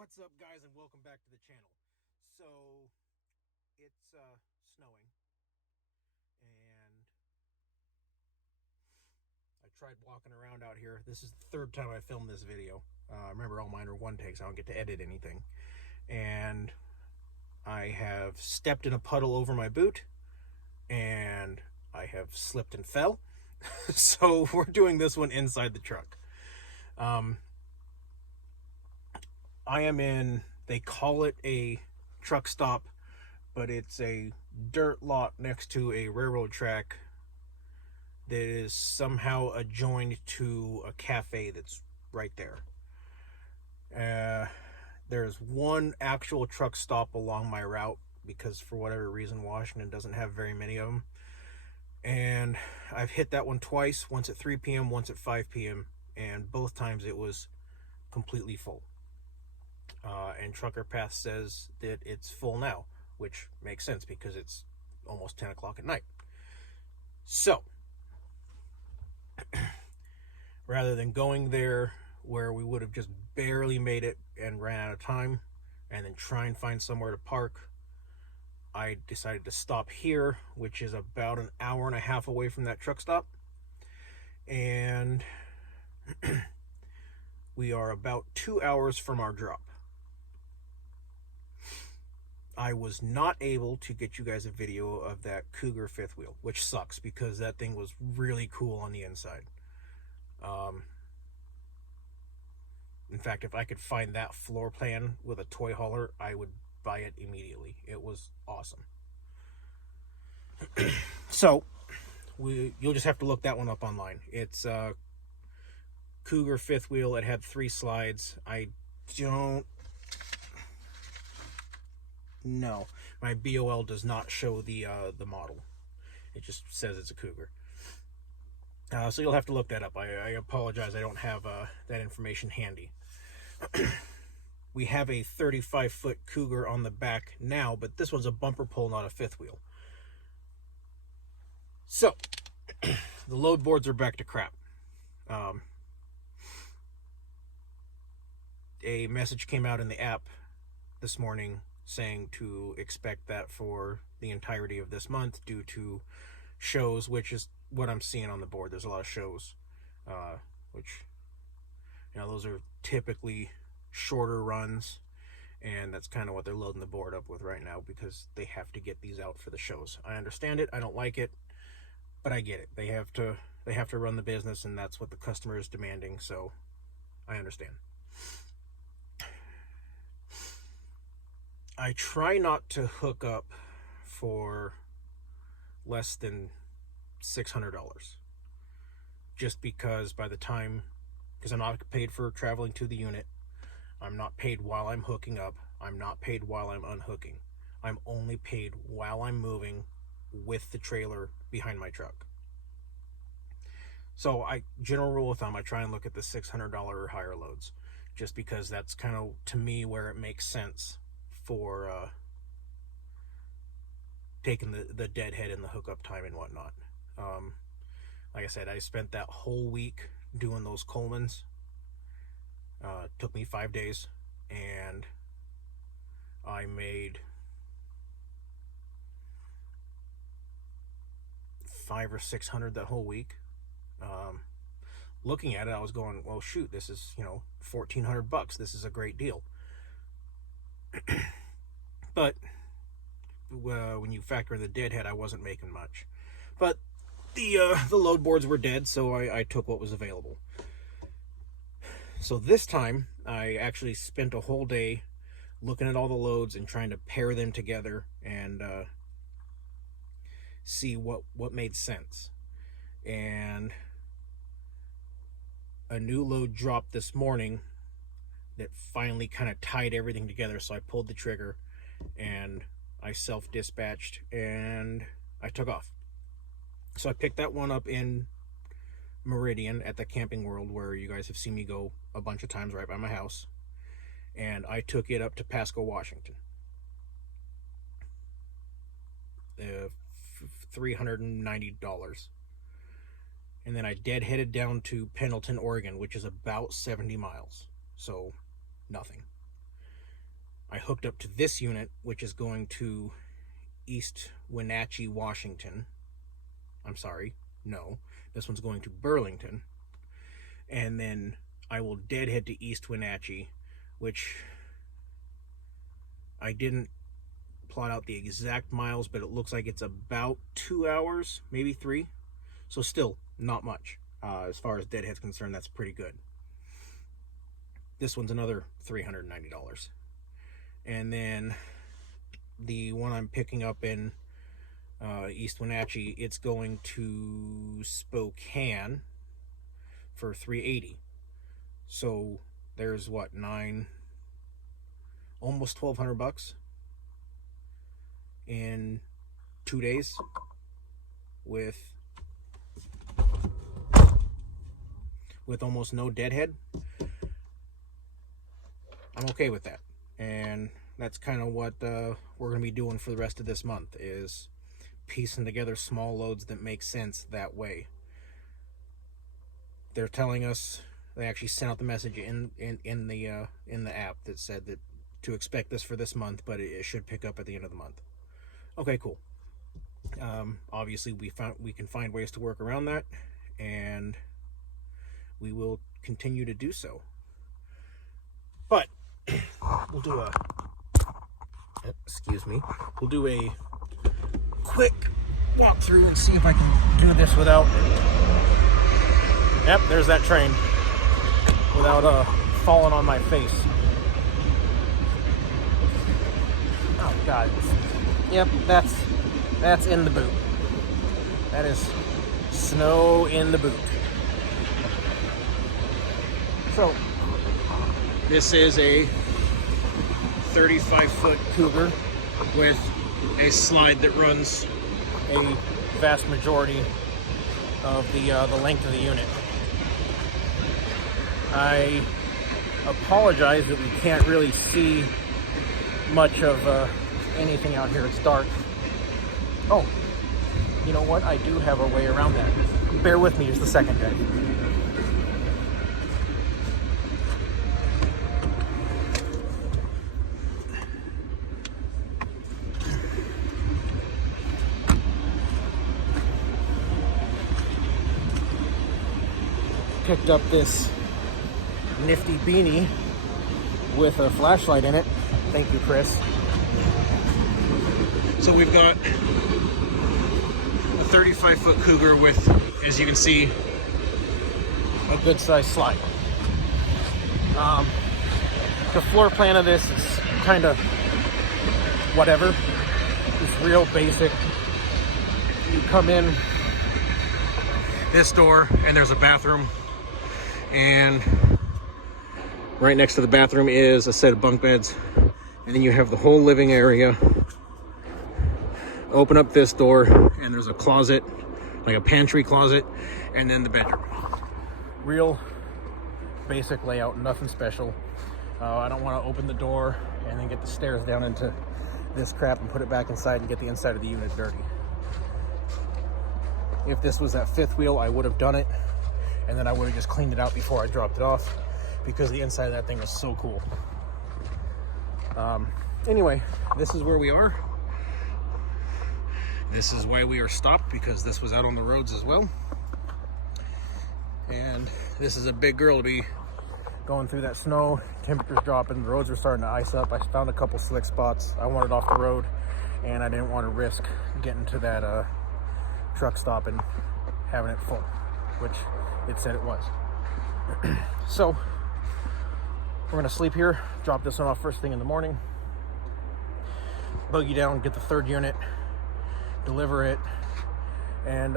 What's up, guys, and welcome back to the channel. So, it's snowing, and I tried walking around out here. This is the third time I filmed this video. Remember, all mine are one takes. I don't get to edit anything. And I have stepped in a puddle over my boot, and I have slipped and fell. So, we're doing this one inside the truck. I am in, they call it a truck stop, but it's a dirt lot next to a railroad track that is somehow adjoined to a cafe that's right there. There's one actual truck stop along my route because for whatever reason Washington doesn't have very many of them. And I've hit that one twice, once at 3 p.m., once at 5 p.m., and both times it was completely full. And Trucker Path says that it's full now, which makes sense because it's almost 10 o'clock at night. So, rather than going there where we would have just barely made it and ran out of time, and then try and find somewhere to park, I decided to stop here, which is about an hour and a half away from that truck stop. And we are about 2 hours from our drop. I was not able to get you guys a video of that Cougar fifth wheel, which sucks because that thing was really cool on the inside. In fact, if I could find that floor plan with a toy hauler, I would buy it immediately. It was awesome. So, you'll just have to look that one up online. It's Cougar fifth wheel. It had 3 slides. I don't know. My BOL does not show the model. It just says it's a Cougar. So you'll have to look that up. I apologize. I don't have that information handy. We have a 35-foot Cougar on the back now, but this one's a bumper pull, not a fifth wheel. So, the load boards are back to crap. A message came out in the app this morning saying to expect that for the entirety of this month due to shows, which is what I'm seeing on the board. There's a lot of shows, which, those are typically shorter runs, and that's kind of what they're loading the board up with right now because they have to get these out for the shows. I understand it. I don't like it, but I get it. They have to run the business, and that's what the customer is demanding, so I understand. I try not to hook up for less than $600, just because because I'm not paid for traveling to the unit, I'm not paid while I'm hooking up, I'm not paid while I'm unhooking. I'm only paid while I'm moving with the trailer behind my truck. So general rule of thumb, I try and look at the $600 or higher loads, just because that's kind of, to me, where it makes sense for taking the deadhead and the hookup time and whatnot. Like I said, I spent that whole week doing those Colemans. Took me 5 days, and I made $500 or $600 that whole week. Looking at it, I was going, well, shoot, this is, $1,400. This is a great deal. But when you factor in the deadhead, I wasn't making much. But the load boards were dead, so I took what was available. So this time, I actually spent a whole day looking at all the loads and trying to pair them together and see what made sense. And a new load dropped this morning that finally kind of tied everything together, so I pulled the trigger and I self-dispatched and I took off. So I picked that one up in Meridian at the Camping World, where you guys have seen me go a bunch of times, right by my house, and I took it up to Pasco, Washington. $390. And then I deadheaded down to Pendleton, Oregon, which is about 70 miles. So, nothing. I hooked up to this unit, which is going to East Wenatchee, Washington. I'm sorry, no, this one's going to Burlington. And then I will deadhead to East Wenatchee, which I didn't plot out the exact miles, but it looks like it's about 2 hours, maybe 3. So still not much. As far as deadhead's concerned, that's pretty good. This one's another $390. And then the one I'm picking up in East Wenatchee, it's going to Spokane for $380. So there's what, almost $1,200 in 2 days with almost no deadhead. I'm okay with that, and that's kind of what we're going to be doing for the rest of this month, is piecing together small loads that make sense that way. They're telling us, they actually sent out the message in the app that said that to expect this for this month, but it should pick up at the end of the month. Okay, cool. Obviously we can find ways to work around that, and we will continue to do so. But we'll do a quick walkthrough and see if I can do this without, yep, there's that train, without falling on my face. Oh God. Yep, that's in the boot. That is snow in the boot. So this is a 35-foot Cougar with a slide that runs a vast majority of the length of the unit. I apologize that we can't really see much of anything out here. It's dark. Oh, you know what? I do have a way around that. Bear with me just a second, guys. Picked up this nifty beanie with a flashlight in it. Thank you, Chris. So we've got a 35-foot Cougar with, as you can see, a good sized slide. The floor plan of this is kind of whatever. It's real basic. You come in this door and there's a bathroom, and right next to the bathroom is a set of bunk beds, and then you have the whole living area. Open up this door and there's a closet, like a pantry closet, and then the bedroom. Real basic layout, nothing special. I don't want to open the door and then get the stairs down into this crap and put it back inside and get the inside of the unit dirty. If this was that fifth wheel, I would have done it, and then I would have just cleaned it out before I dropped it off, because the inside of that thing is so cool. Anyway, this is where we are. This is why we are stopped, because this was out on the roads as well. And this is a big girl to be going through that snow. Temperatures dropping, the roads are starting to ice up. I found a couple slick spots. I wanted off the road, and I didn't want to risk getting to that truck stop and having it full, which it said it was. So we're gonna sleep here, drop this one off first thing in the morning, buggy down, get the third unit, deliver it, and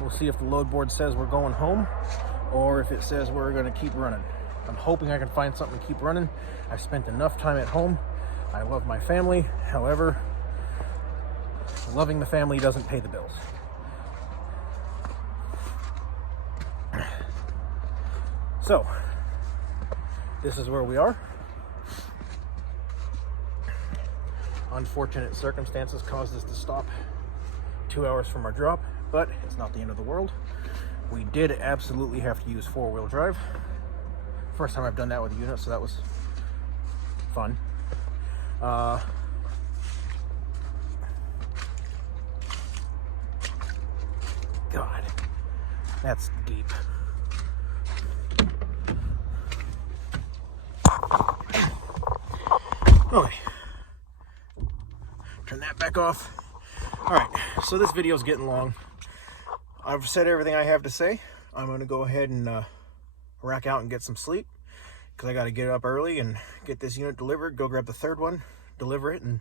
we'll see if the load board says we're going home or if it says we're going to keep running. I'm hoping I can find something to keep running. I've spent enough time at home. I love my family. However, loving the family doesn't pay the bills. So this is where we are. Unfortunate circumstances caused us to stop 2 hours from our drop, but it's not the end of the world. We did absolutely have to use four-wheel drive. First time I've done that with a unit, so that was fun. God, that's deep. Okay, turn that back off. All right, so this video is getting long. I've said everything I have to say. I'm gonna go ahead and rack out and get some sleep, because I got to get up early and get this unit delivered, go grab the third one, deliver it, and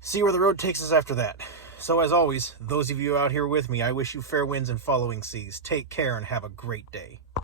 see where the road takes us after that. So as always, those of you out here with me, I wish you fair winds and following seas. Take care and have a great day.